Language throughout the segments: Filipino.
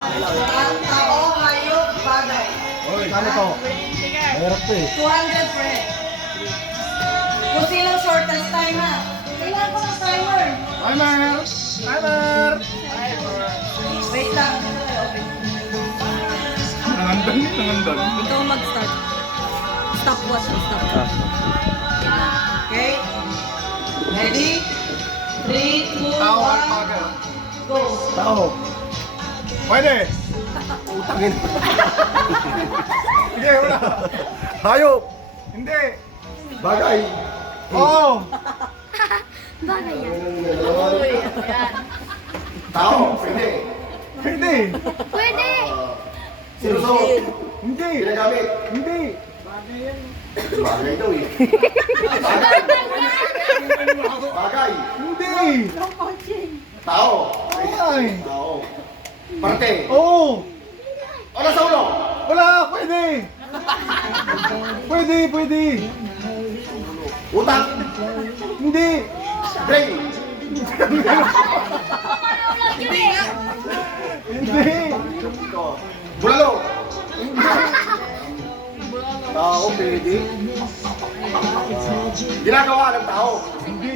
Tao, hayop, bagay. Oy, ano to? Mahirap to eh. 200 friend. Kung sino shortest time ha? Tingnan ko ng timer. Timer! Timer! Wait lang. Nangandan yun, nangandan. Ikaw mag-start. Stopwatch ang stop. Okay? Ready? 3, 2, 1, Tao at bagay. go. Tao. Pwede. Utangin. Sige, una. Hayop. Hindi. Bagay. Oo. Bagay yan. Tao. Pwede. Pwede. Pwede! Sinusuot. Hindi. Ginagamit. Hindi. Bagay daw eh. Bagay. Hindi. Tao. Bagay. Tao. Parte. Oo. Wala sa ulo. Wala. Pwede. Pwede, pwede. Utak. Hindi. Brain. Hindi nga! Hindi. Bulalo. Hindi. Tao, pwede. Ginagawa ng tao. Hindi.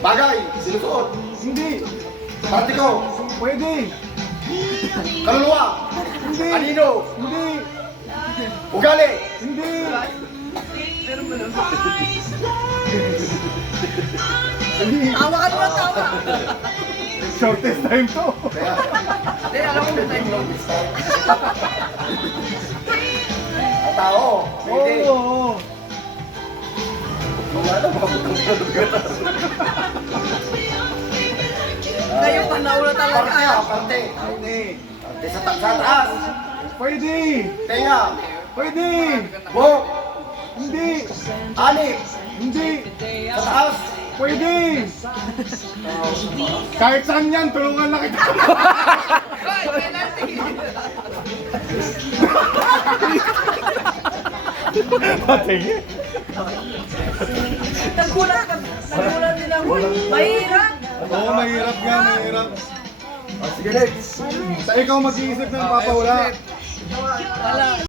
Bagay, sinusuot. Hindi. Partiko. Pwede. Kaluluwa. Hindi. Anino. Hindi. Ugali. Hindi. Hindi. Tawa ka naman, tawa. Shortest time to. Hindi, alam mo may time long. Tao. Pwede. Oo. Wala na, maputang sa lugar. Kayo pa nauna talaga. Parte. Pwede. Parte sa taas. Pwede. Tenga. Pwede. Buhok. Hindi. Anip. Hindi. Sa taas. Pwede. Kahit saan yan, tulungan lang kita. Patingin. Nagulat din ako. Mahirap. Oo, mahirap nga, mahirap. Sige, next. Ikaw mag-iisip ng papawala. Wala.